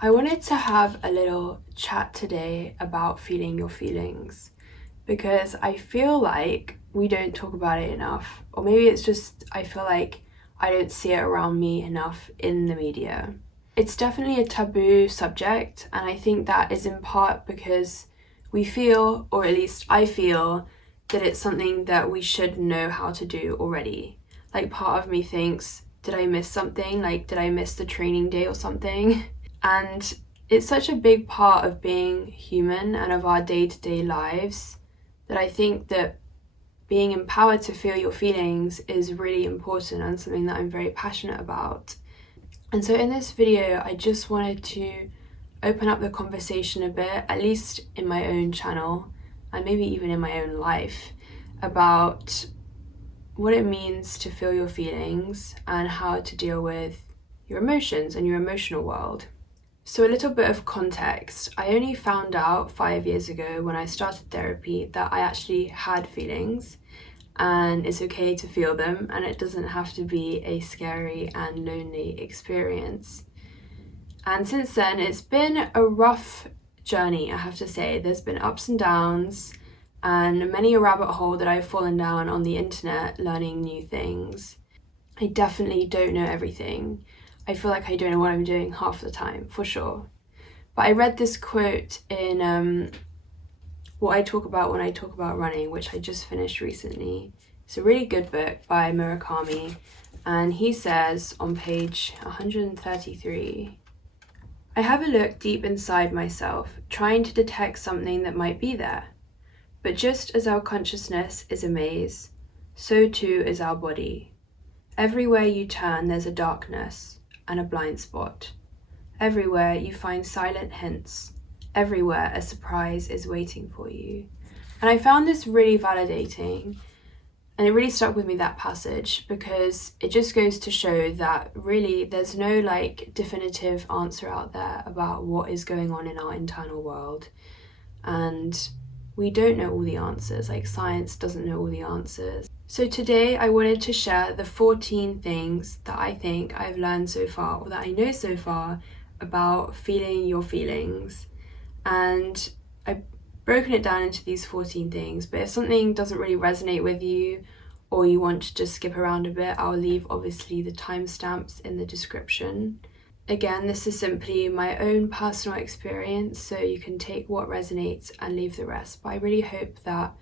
I wanted to have a little chat today about feeling your feelings because I feel like we don't talk about it enough, or maybe it's just I feel like I don't see it around me enough in the media. It's definitely a taboo subject, and I think that is in part because we feel, or at least I feel, that it's something that we should know how to do already. Like, part of me thinks, did I miss something? Like, did I miss the training day or something? And it's such a big part of being human and of our day-to-day lives that I think that being empowered to feel your feelings is really important and something that I'm very passionate about. And so in this video, I just wanted to open up the conversation a bit, at least in my own channel, and maybe even in my own life, about what it means to feel your feelings and how to deal with your emotions and your emotional world. So a little bit of context. I only found out 5 years ago when I started therapy that I actually had feelings, and it's okay to feel them, and it doesn't have to be a scary and lonely experience. And since then, it's been a rough journey, I have to say. There's been ups and downs, and many a rabbit hole that I've fallen down on the internet learning new things. I definitely don't know everything. I feel like I don't know what I'm doing half the time, for sure. But I read this quote in what I talk about when I talk about running, which I just finished recently. It's a really good book by Murakami, and he says on page 133, I have a look deep inside myself, trying to detect something that might be there. But just as our consciousness is a maze, so too is our body. Everywhere you turn, there's a darkness and a blind spot. Everywhere you find silent hints. Everywhere a surprise is waiting for you. And I found this really validating, and it really stuck with me, that passage, because it just goes to show that really there's no definitive answer out there about what is going on in our internal world. And we don't know all the answers, like science doesn't know all the answers. So today I wanted to share the 14 things that I think I've learned so far, or that I know so far, about feeling your feelings. And I've broken it down into these 14 things, but if something doesn't really resonate with you, or you want to just skip around a bit, I'll leave obviously the timestamps in the description. Again, this is simply my own personal experience, so you can take what resonates and leave the rest. But I really hope that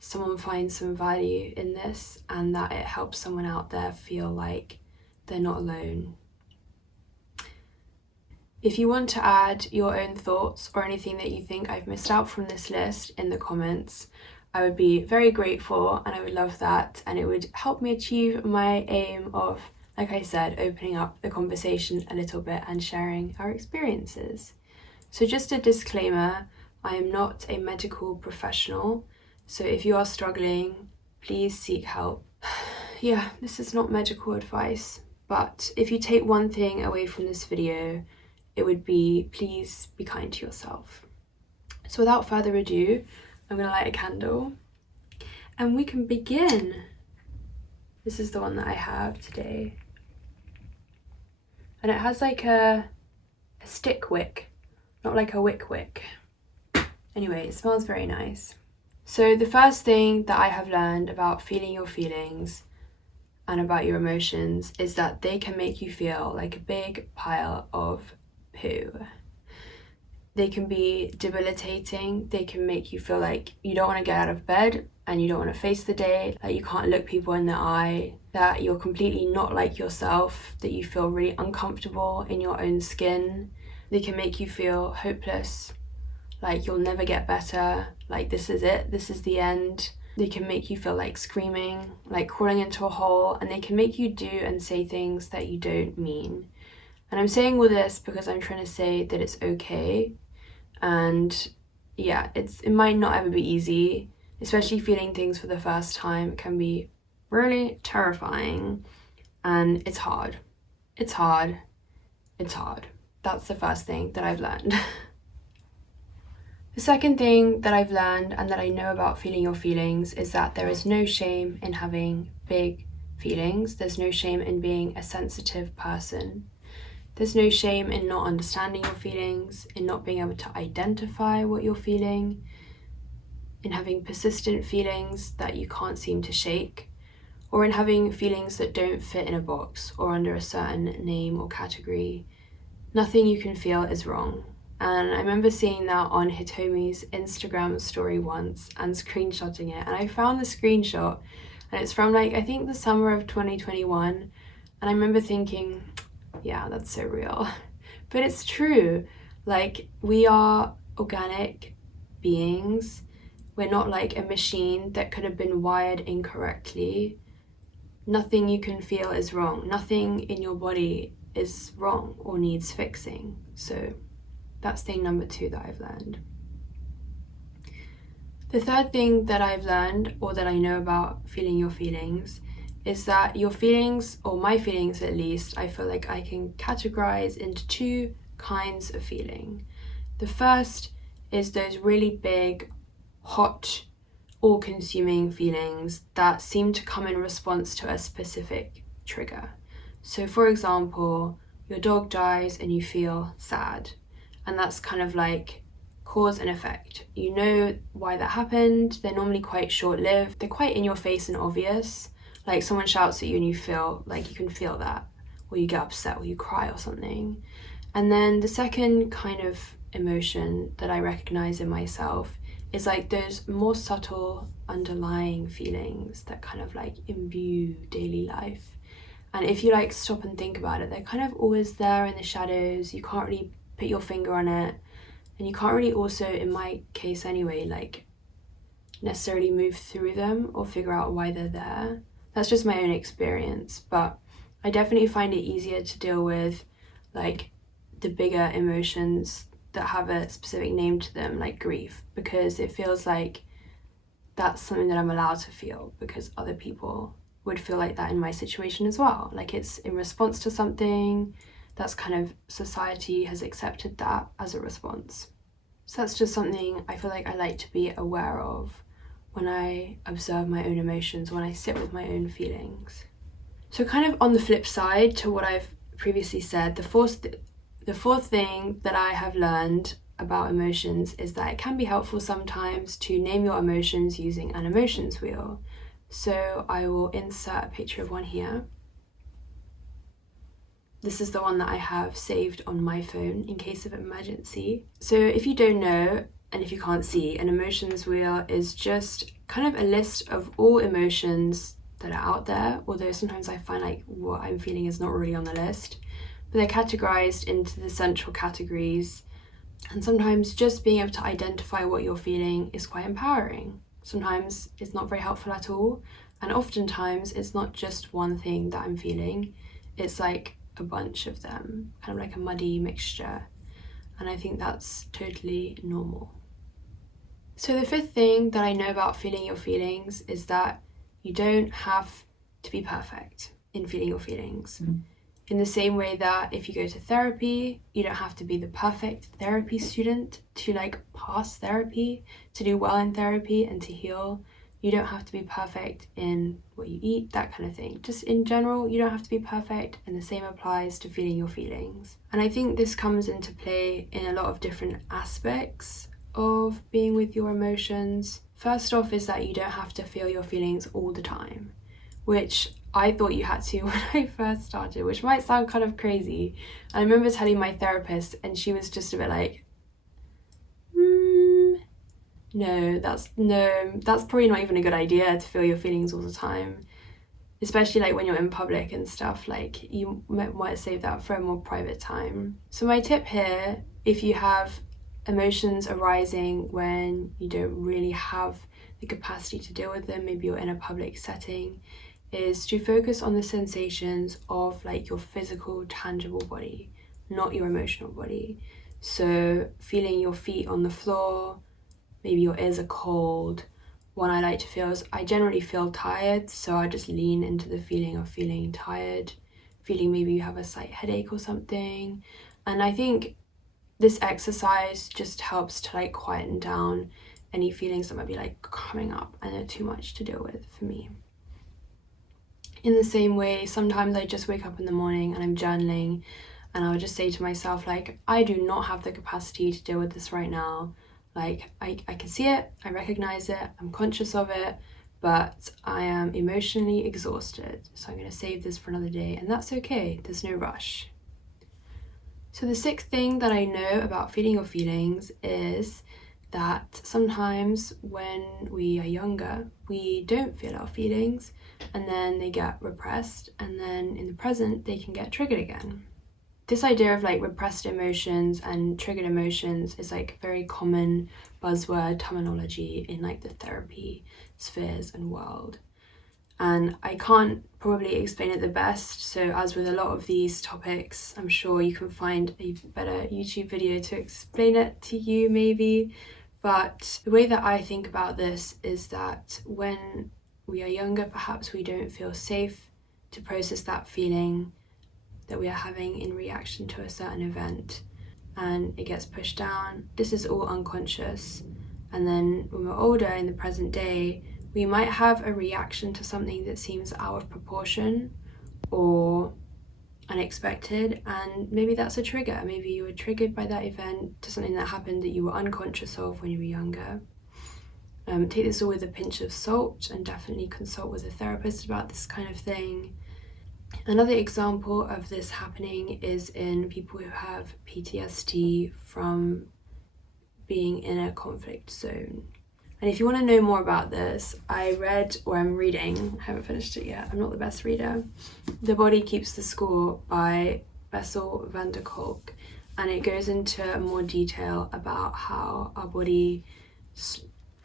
someone finds some value in this and that it helps someone out there feel like they're not alone. If you want to add your own thoughts or anything that you think I've missed out from this list in the comments, I would be very grateful, and I would love that, and it would help me achieve my aim of, like I said, opening up the conversation a little bit and sharing our experiences. So just a disclaimer, I am not a medical professional, so if you are struggling, please seek help. Yeah, this is not medical advice, but if you take one thing away from this video, it would be, please be kind to yourself. So without further ado, I'm gonna light a candle and we can begin. This is the one that I have today. And it has like a stick wick, not like a wick. Anyway, it smells very nice. So the first thing that I have learned about feeling your feelings and about your emotions is that they can make you feel like a big pile of poo. They can be debilitating. They can make you feel like you don't want to get out of bed and you don't want to face the day, that you can't look people in the eye, that you're completely not like yourself, that you feel really uncomfortable in your own skin. They can make you feel hopeless, like you'll never get better, like this is it, this is the end. They can make you feel like screaming, like crawling into a hole, and they can make you do and say things that you don't mean. And I'm saying all this because I'm trying to say that it's okay. And yeah, it might not ever be easy, especially feeling things for the first time. It can be really terrifying, and it's hard. It's hard. That's the first thing that I've learned. The second thing that I've learned and that I know about feeling your feelings is that there is no shame in having big feelings. There's no shame in being a sensitive person. There's no shame in not understanding your feelings, in not being able to identify what you're feeling, in having persistent feelings that you can't seem to shake, or in having feelings that don't fit in a box or under a certain name or category. Nothing you can feel is wrong. And I remember seeing that on Hitomi's Instagram story once and screenshotting it. And I found the screenshot, and it's from I think the summer of 2021. And I remember thinking, yeah, that's so real. But it's true. We are organic beings. We're not like a machine that could have been wired incorrectly. Nothing you can feel is wrong. Nothing in your body is wrong or needs fixing. So that's thing number 2 that I've learned. The third thing that I've learned, or that I know about feeling your feelings, is that your feelings, or my feelings at least, I feel like I can categorize into 2 kinds of feeling. The first is those really big, hot, all-consuming feelings that seem to come in response to a specific trigger. So for example, your dog dies and you feel sad, and that's kind of like cause and effect. You know why that happened. They're normally quite short-lived. They're quite in your face and obvious. Like someone shouts at you and you feel like you can feel that, or you get upset or you cry or something. And then the second kind of emotion that I recognize in myself is like those more subtle underlying feelings that kind of like imbue daily life. And if you like stop and think about it, they're kind of always there in the shadows. You can't really put your finger on it, and you can't really also, in my case anyway, like necessarily move through them or figure out why they're there. That's just my own experience, but I definitely find it easier to deal with like the bigger emotions that have a specific name to them, like grief, because it feels like that's something that I'm allowed to feel, because other people would feel like that in my situation as well. Like it's in response to something. That's kind of, society has accepted that as a response. So that's just something I feel like I like to be aware of when I observe my own emotions, when I sit with my own feelings. So kind of on the flip side to what I've previously said, the fourth thing that I have learned about emotions is that it can be helpful sometimes to name your emotions using an emotions wheel. So I will insert a picture of one here. This is the one that I have saved on my phone in case of emergency. So if you don't know, and if you can't see, an emotions wheel is just kind of a list of all emotions that are out there, although sometimes I find like what I'm feeling is not really on the list, but they're categorized into the central categories. And sometimes just being able to identify what you're feeling is quite empowering. Sometimes it's not very helpful at all, and oftentimes it's not just one thing that I'm feeling, it's like a bunch of them, kind of like a muddy mixture, and I think that's totally normal. So the fifth thing that I know about feeling your feelings is that you don't have to be perfect in feeling your feelings. In the same way that if you go to therapy, you don't have to be the perfect therapy student to like pass therapy, to do well in therapy and to heal. You don't have to be perfect in what you eat, that kind of thing. Just in general, you don't have to be perfect, and the same applies to feeling your feelings. And I think this comes into play in a lot of different aspects of being with your emotions. First off is that you don't have to feel your feelings all the time, which I thought you had to when I first started, which might sound kind of crazy. I remember telling my therapist, and she was just a bit like, no, that's probably not even a good idea to feel your feelings all the time, especially like when you're in public and stuff. Like you might save that for a more private time. So my tip here, if you have emotions arising when you don't really have the capacity to deal with them, maybe you're in a public setting, is to focus on the sensations of like your physical, tangible body, not your emotional body. So feeling your feet on the floor, maybe your ears are cold. One I like to feel is I generally feel tired, so I just lean into the feeling of feeling tired, feeling maybe you have a slight headache or something. And I think this exercise just helps to like quieten down any feelings that might be like coming up and they're too much to deal with for me. In the same way, sometimes I just wake up in the morning and I'm journaling and I'll just say to myself, like, I do not have the capacity to deal with this right now. Like, I can see it, I recognize it, I'm conscious of it, but I am emotionally exhausted, so I'm going to save this for another day, and that's okay, there's no rush. So the sixth thing that I know about feeling your feelings is that sometimes when we are younger, we don't feel our feelings, and then they get repressed, and then in the present, they can get triggered again. This idea of like repressed emotions and triggered emotions is like very common buzzword terminology in like the therapy spheres and world. And I can't probably explain it the best, so as with a lot of these topics, I'm sure you can find a better YouTube video to explain it to you maybe. But the way that I think about this is that when we are younger, perhaps we don't feel safe to process that feeling that we are having in reaction to a certain event, and it gets pushed down. This is all unconscious. And then when we're older, in the present day, we might have a reaction to something that seems out of proportion or unexpected, and maybe that's a trigger. Maybe you were triggered by that event, to something that happened that you were unconscious of when you were younger. Take this all with a pinch of salt, and definitely consult with a therapist about this kind of thing. Another example of this happening is in people who have PTSD from being in a conflict zone. And if you want to know more about this, I read, or I'm reading, I haven't finished it yet, I'm not the best reader, The Body Keeps the Score by Bessel van der Kolk, and it goes into more detail about how our body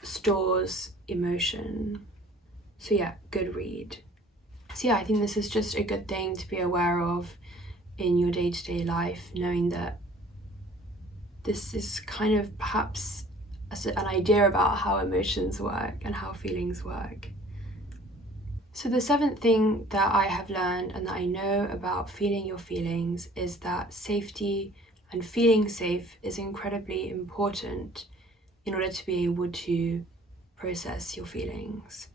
stores emotion. So yeah, good read. So yeah, I think this is just a good thing to be aware of in your day-to-day life, knowing that this is kind of perhaps an idea about how emotions work and how feelings work. So the seventh thing that I have learned and that I know about feeling your feelings is that safety and feeling safe is incredibly important in order to be able to process your feelings.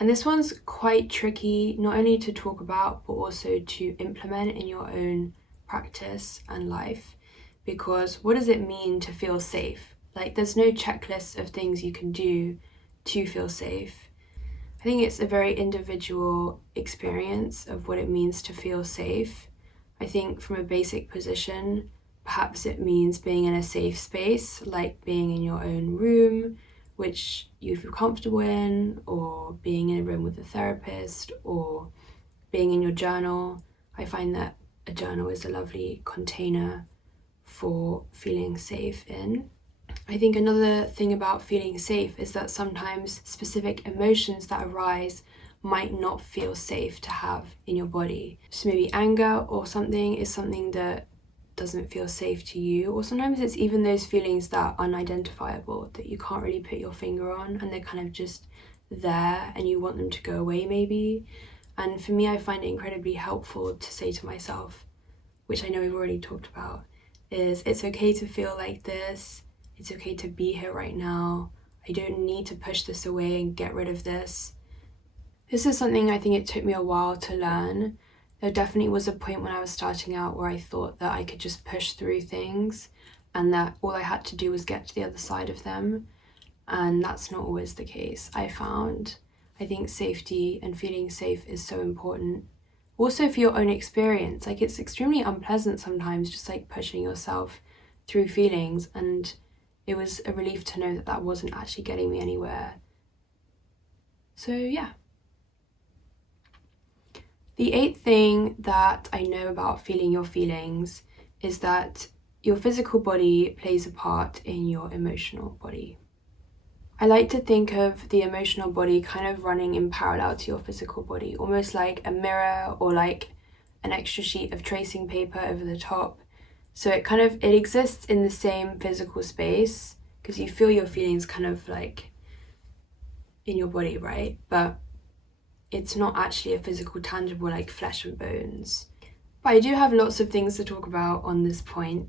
And this one's quite tricky, not only to talk about, but also to implement in your own practice and life. Because what does it mean to feel safe? Like, there's no checklist of things you can do to feel safe. I think it's a very individual experience of what it means to feel safe. I think from a basic position, perhaps it means being in a safe space, like being in your own room, which you feel comfortable in, or being in a room with a therapist, or being in your journal. I find that a journal is a lovely container for feeling safe in. I think another thing about feeling safe is that sometimes specific emotions that arise might not feel safe to have in your body. So maybe anger or something is something that doesn't feel safe to you, or sometimes it's even those feelings that are unidentifiable, that you can't really put your finger on, and they're kind of just there and you want them to go away maybe. And for me, I find it incredibly helpful to say to myself, which I know we've already talked about, is it's okay to feel like this, it's okay to be here right now, I don't need to push this away and get rid of this. This is something I think it took me a while to learn. There definitely was a point when I was starting out where I thought that I could just push through things and that all I had to do was get to the other side of them. And that's not always the case, I found. I think safety and feeling safe is so important. Also for your own experience, like it's extremely unpleasant sometimes just like pushing yourself through feelings, and it was a relief to know that that wasn't actually getting me anywhere. So yeah. The eighth thing that I know about feeling your feelings is that your physical body plays a part in your emotional body. I like to think of the emotional body kind of running in parallel to your physical body, almost like a mirror or like an extra sheet of tracing paper over the top. So it exists in the same physical space because you feel your feelings kind of like in your body, right? But it's not actually a physical, tangible, like flesh and bones. But I do have lots of things to talk about on this point,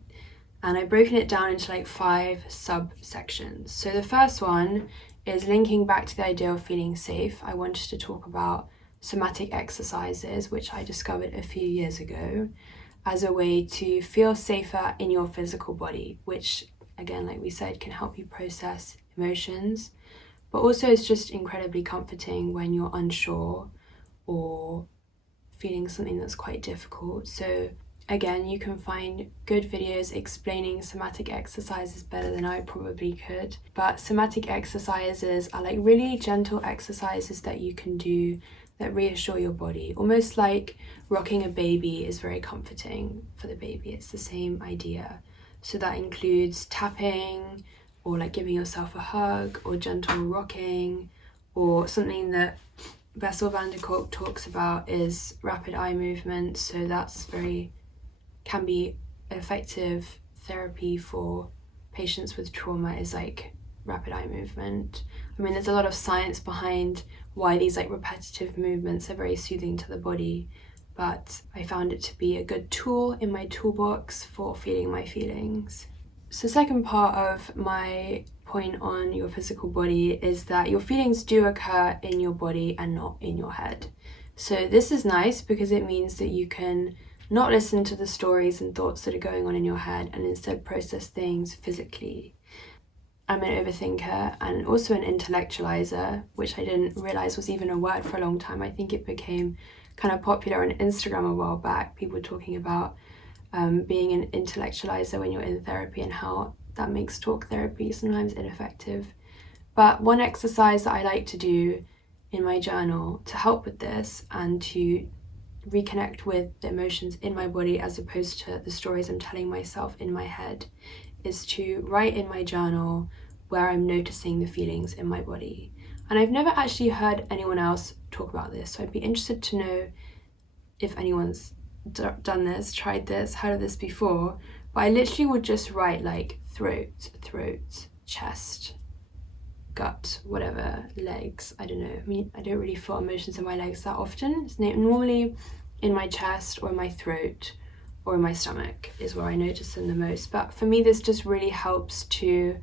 and I've broken it down into like 5 subsections. So the first one is linking back to the idea of feeling safe. I wanted to talk about somatic exercises, which I discovered a few years ago, as a way to feel safer in your physical body, which again, like we said, can help you process emotions, but also it's just incredibly comforting when you're unsure or feeling something that's quite difficult. So again, you can find good videos explaining somatic exercises better than I probably could, but somatic exercises are like really gentle exercises that you can do that reassure your body, almost like rocking a baby is very comforting for the baby. It's the same idea. So that includes tapping, or like giving yourself a hug, or gentle rocking, or something that Bessel van der Kolk talks about is rapid eye movement. So that's can be effective therapy for patients with trauma, is like rapid eye movement. I mean, there's a lot of science behind why these like repetitive movements are very soothing to the body, but I found it to be a good tool in my toolbox for feeling my feelings. So second part of my point on your physical body is that your feelings do occur in your body and not in your head. So this is nice because it means that you can not listen to the stories and thoughts that are going on in your head and instead process things physically. I'm an overthinker and also an intellectualizer, which I didn't realize was even a word for a long time. I think it became kind of popular on Instagram a while back, people talking about being an intellectualizer when you're in therapy and how that makes talk therapy sometimes ineffective. But one exercise that I like to do in my journal to help with this and to reconnect with the emotions in my body as opposed to the stories I'm telling myself in my head is to write in my journal where I'm noticing the feelings in my body. And I've never actually heard anyone else talk about this, so I'd be interested to know if anyone's done this, tried this, heard of this before. But I literally would just write like throat, chest, gut, whatever, legs, I don't know. I mean, I don't really feel emotions in my legs that often. It's normally in my chest or in my throat or in my stomach is where I notice them the most. But for me, this just really helps to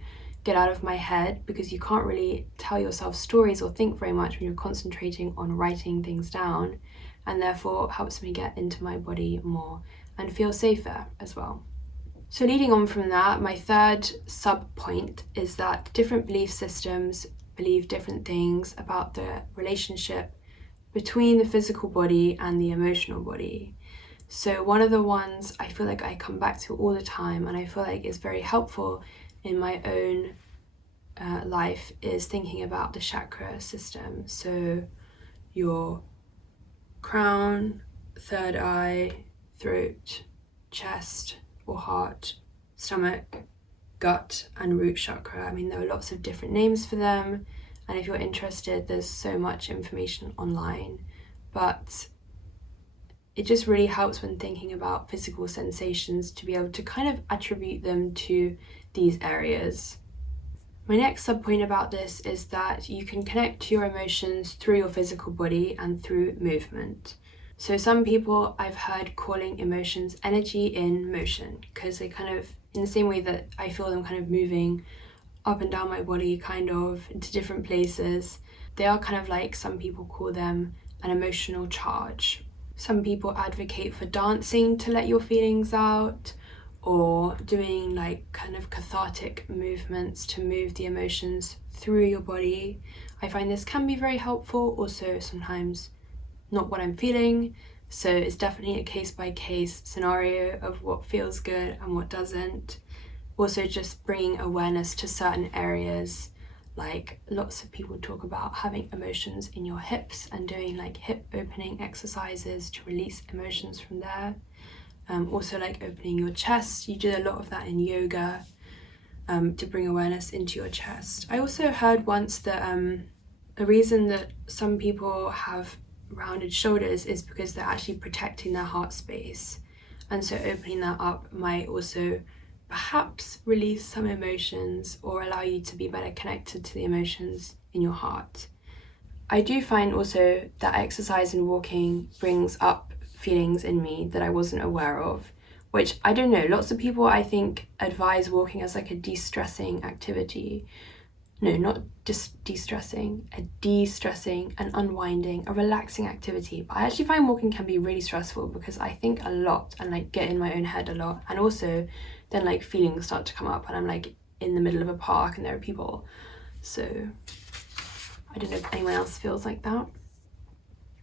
get out of my head, because you can't really tell yourself stories or think very much when you're concentrating on writing things down, and therefore helps me get into my body more and feel safer as well. So leading on from that, my third sub point is that different belief systems believe different things about the relationship between the physical body and the emotional body. So one of the ones I feel like I come back to all the time and I feel like is very helpful in my own life is thinking about the chakra system. So your crown, third eye, throat, chest or heart, stomach, gut and root chakra. I mean, there are lots of different names for them, and if you're interested, there's so much information online, but it just really helps when thinking about physical sensations to be able to kind of attribute them to these areas. My next sub point about this is that you can connect to your emotions through your physical body and through movement. So some people I've heard calling emotions energy in motion, because they kind of, in the same way that I feel them kind of moving up and down my body, kind of into different places, they are kind of like, some people call them an emotional charge. Some people advocate for dancing to let your feelings out, or doing like kind of cathartic movements to move the emotions through your body. I find this can be very helpful, also sometimes not what I'm feeling, so it's definitely a case-by-case scenario of what feels good and what doesn't. Also just bringing awareness to certain areas, like lots of people talk about having emotions in your hips and doing like hip opening exercises to release emotions from there. Also like opening your chest, you do a lot of that in yoga to bring awareness into your chest. I also heard once that the reason that some people have rounded shoulders is because they're actually protecting their heart space, and so opening that up might also perhaps release some emotions or allow you to be better connected to the emotions in your heart. I do find also that exercise and walking brings up feelings in me that I wasn't aware of, which I don't know, lots of people I think advise walking as like a de-stressing activity, no, not just de-stressing, a de-stressing, an unwinding, a relaxing activity. But I actually find walking can be really stressful because I think a lot and like get in my own head a lot, and also then like feelings start to come up and I'm like in the middle of a park and there are people. So I don't know if anyone else feels like that.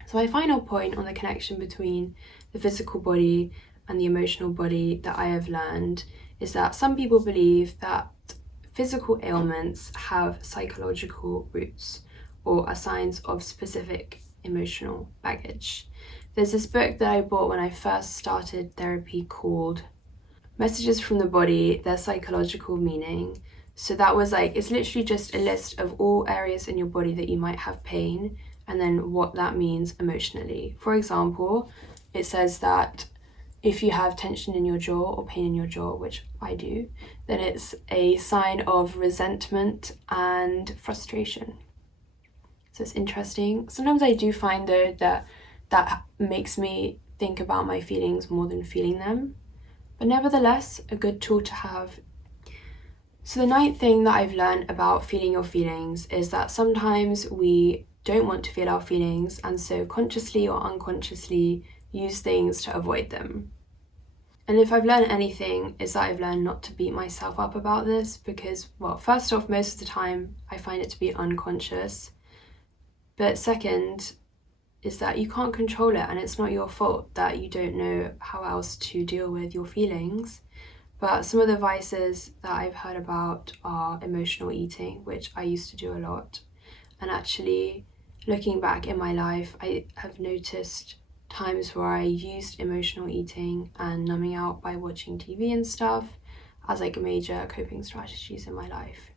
So my final point on the connection between the physical body and the emotional body that I have learned is that some people believe that physical ailments have psychological roots or are signs of specific emotional baggage. There's this book that I bought when I first started therapy called Messages from the Body, Their Psychological Meaning. So that was like, it's literally just a list of all areas in your body that you might have pain and then what that means emotionally. For example, it says that if you have tension in your jaw or pain in your jaw, which I do, then it's a sign of resentment and frustration. So it's interesting. Sometimes I do find though that makes me think about my feelings more than feeling them, but nevertheless, a good tool to have. So the ninth thing that I've learned about feeling your feelings is that sometimes we don't want to feel our feelings, and so consciously or unconsciously use things to avoid them. And if I've learned anything, is that I've learned not to beat myself up about this because, well, first off, most of the time I find it to be unconscious. But second is that you can't control it, and it's not your fault that you don't know how else to deal with your feelings. But some of the vices that I've heard about are emotional eating, which I used to do a lot. And actually, looking back in my life, I have noticed times where I used emotional eating and numbing out by watching TV and stuff as like major coping strategies in my life,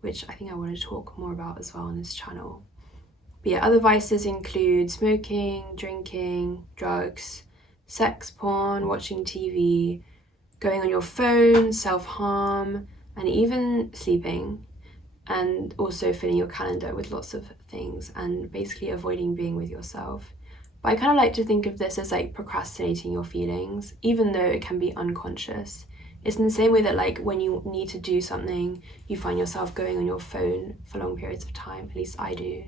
which I think I want to talk more about as well on this channel. But yeah, other vices include smoking, drinking, drugs, sex, porn, watching TV, going on your phone, self-harm, and even sleeping, and also filling your calendar with lots of things and basically avoiding being with yourself. But I kind of like to think of this as like procrastinating your feelings, even though it can be unconscious. It's in the same way that like when you need to do something, you find yourself going on your phone for long periods of time, at least I do.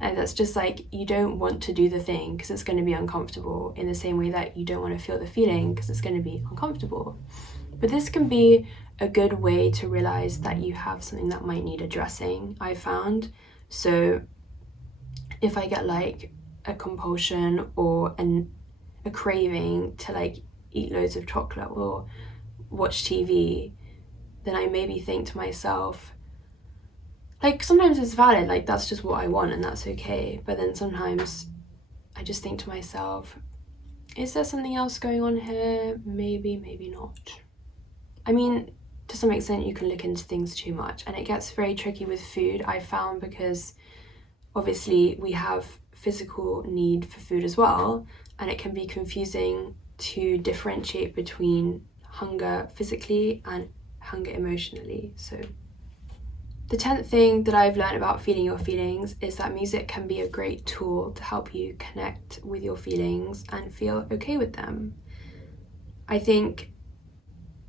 And that's just like, you don't want to do the thing because it's going to be uncomfortable, in the same way that you don't want to feel the feeling because it's going to be uncomfortable. But this can be a good way to realize that you have something that might need addressing, I found. So if I get like a compulsion or a craving to like eat loads of chocolate or watch TV, then I maybe think to myself, like sometimes it's valid, like that's just what I want and that's okay. But then sometimes I just think to myself, is there something else going on here? Maybe, maybe not. I mean, to some extent you can look into things too much, and it gets very tricky with food, I found, because obviously we have physical need for food as well, and it can be confusing to differentiate between hunger physically and hunger emotionally. So the 10th thing that I've learned about feeling your feelings is that music can be a great tool to help you connect with your feelings and feel okay with them. I think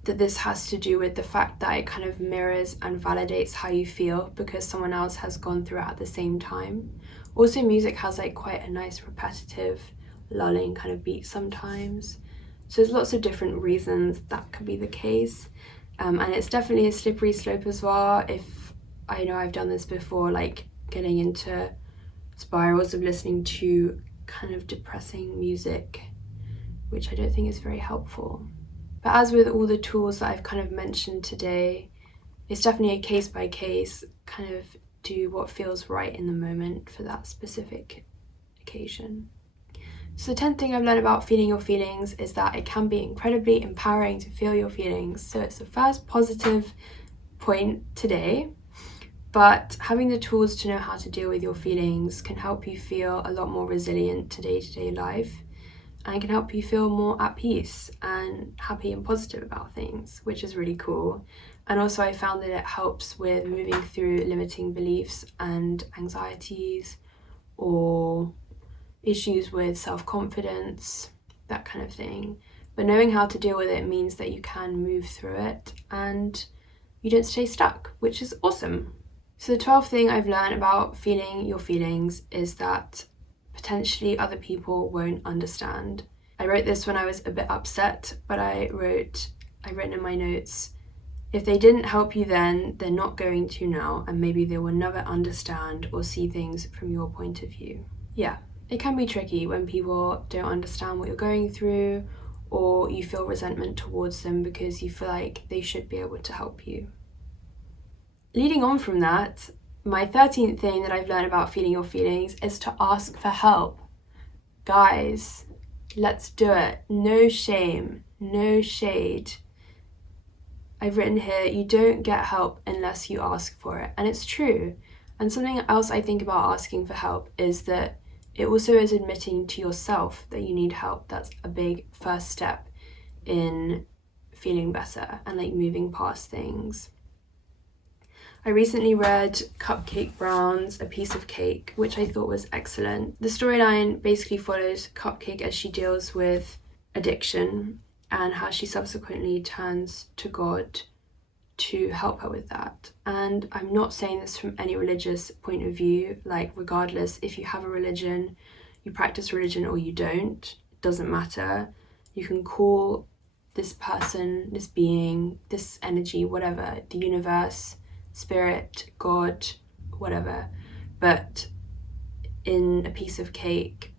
that this has to do with the fact that it kind of mirrors and validates how you feel because someone else has gone through it at the same time. Also, music has like quite a nice repetitive, lulling kind of beat sometimes. So there's lots of different reasons that could be the case. And it's definitely a slippery slope as well. If I know I've done this before, like getting into spirals of listening to kind of depressing music, which I don't think is very helpful. But as with all the tools that I've kind of mentioned today, it's definitely a case by case, kind of do what feels right in the moment for that specific occasion. So the 10th thing I've learned about feeling your feelings is that it can be incredibly empowering to feel your feelings. So it's the first positive point today, but having the tools to know how to deal with your feelings can help you feel a lot more resilient to day-to-day life, and can help you feel more at peace and happy and positive about things, which is really cool. And also I found that it helps with moving through limiting beliefs and anxieties or issues with self-confidence, that kind of thing. But knowing how to deal with it means that you can move through it and you don't stay stuck, which is awesome. So the 12th thing I've learned about feeling your feelings is that potentially other people won't understand. I wrote this when I was a bit upset, but I written in my notes, if they didn't help you then, they're not going to now, and maybe they will never understand or see things from your point of view. Yeah, it can be tricky when people don't understand what you're going through, or you feel resentment towards them because you feel like they should be able to help you. Leading on from that, my 13th thing that I've learned about feeling your feelings is to ask for help. Guys, let's do it. No shame, no shade. I've written here, you don't get help unless you ask for it. And it's true. And something else I think about asking for help is that it also is admitting to yourself that you need help. That's a big first step in feeling better and like moving past things. I recently read Cupcake Brown's A Piece of Cake, which I thought was excellent. The storyline basically follows Cupcake as she deals with addiction and how she subsequently turns to God to help her with that. And I'm not saying this from any religious point of view, like regardless if you have a religion, you practice religion or you don't, it doesn't matter. You can call this person, this being, this energy, whatever, the universe, spirit, God, whatever. But in A Piece of Cake,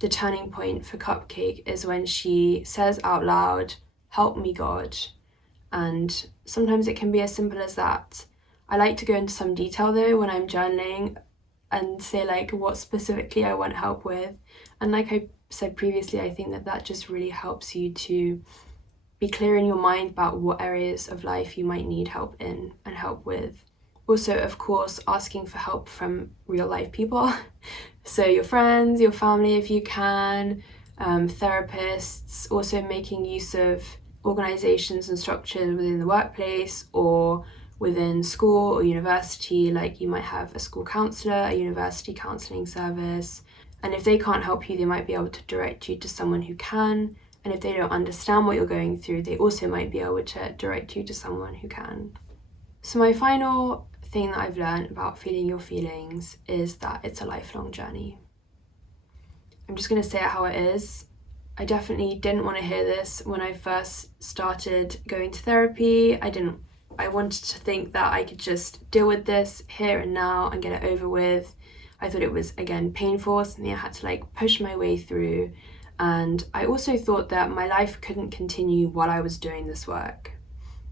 the turning point for Cupcake is when she says out loud, help me God. And sometimes it can be as simple as that. I like to go into some detail though when I'm journaling and say like what specifically I want help with. And like I said previously, I think that just really helps you to be clear in your mind about what areas of life you might need help in and help with. Also, of course, asking for help from real life people. So your friends, your family if you can, therapists, also making use of organizations and structures within the workplace or within school or university. Like you might have a school counselor, a university counseling service. And if they can't help you, they might be able to direct you to someone who can. And if they don't understand what you're going through, they also might be able to direct you to someone who can. So my final thing that I've learned about feeling your feelings is that it's a lifelong journey. I'm just going to say it how it is. I definitely didn't want to hear this when I first started going to therapy. I wanted to think that I could just deal with this here and now and get it over with. I thought it was, again, painful, something I had to like push my way through. And I also thought that my life couldn't continue while I was doing this work.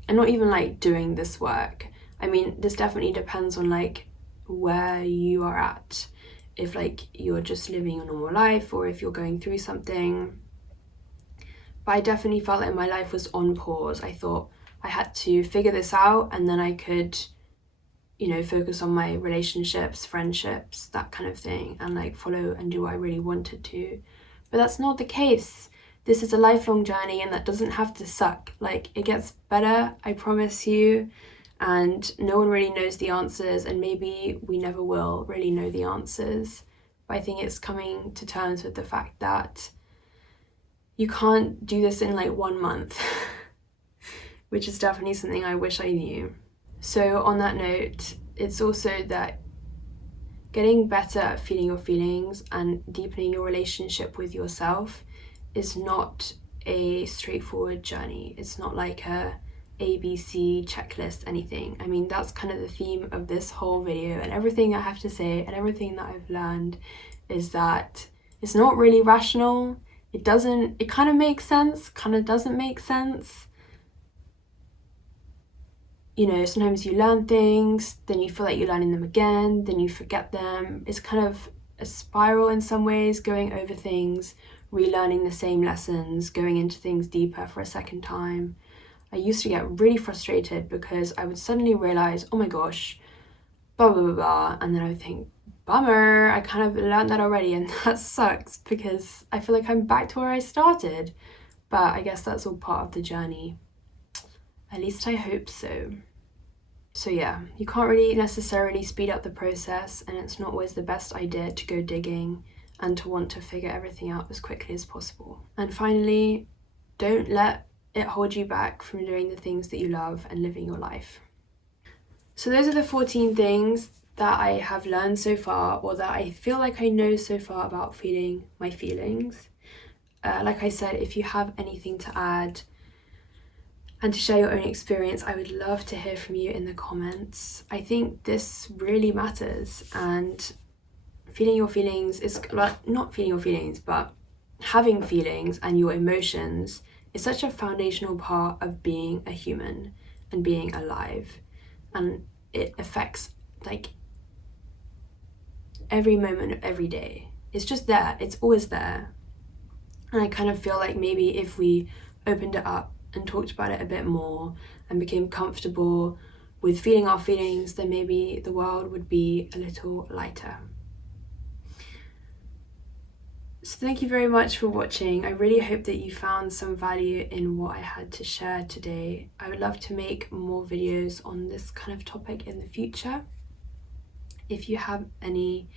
And not even like doing this work. I mean, this definitely depends on like where you are at. If like you're just living a normal life or if you're going through something. But I definitely felt like my life was on pause. I thought I had to figure this out and then I could, focus on my relationships, friendships, that kind of thing, and like follow and do what I really wanted to. But that's not the case. This is a lifelong journey and that doesn't have to suck. Like it gets better, I promise you. And no one really knows the answers and maybe we never will really know the answers. But I think it's coming to terms with the fact that you can't do this in like 1 month, which is definitely something I wish I knew. So on that note, it's also that getting better at feeling your feelings and deepening your relationship with yourself is not a straightforward journey. It's not like a ABC checklist, anything. I mean, that's kind of the theme of this whole video, and everything I have to say and everything that I've learned is that it's not really rational. It kind of makes sense, kind of doesn't make sense. Sometimes you learn things, then you feel like you're learning them again, then you forget them. It's kind of a spiral in some ways, going over things, relearning the same lessons, going into things deeper for a second time. I used to get really frustrated because I would suddenly realize, oh my gosh, blah, blah, blah, blah. And then I would think, bummer, I kind of learned that already. And that sucks because I feel like I'm back to where I started. But I guess that's all part of the journey. At least I hope so. So yeah, you can't really necessarily speed up the process, and it's not always the best idea to go digging and to want to figure everything out as quickly as possible. And finally, don't let it hold you back from doing the things that you love and living your life. So those are the 14 things that I have learned so far, or that I feel like I know so far about feeling my feelings. Like I said, if you have anything to add and to share your own experience, I would love to hear from you in the comments. I think this really matters, and feeling your feelings is like, not feeling your feelings, but having feelings and your emotions is such a foundational part of being a human and being alive, and it affects like every moment of every day. It's just there, it's always there. And I kind of feel like maybe if we opened it up and talked about it a bit more and became comfortable with feeling our feelings, then maybe the world would be a little lighter. So thank you very much for watching. I really hope that you found some value in what I had to share today. I would love to make more videos on this kind of topic in the future. If you have any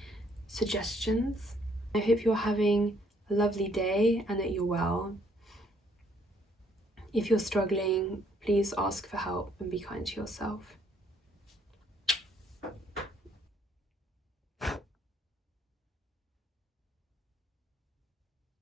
suggestions, I hope you're having a lovely day and that you're well. If you're struggling, please ask for help and be kind to yourself.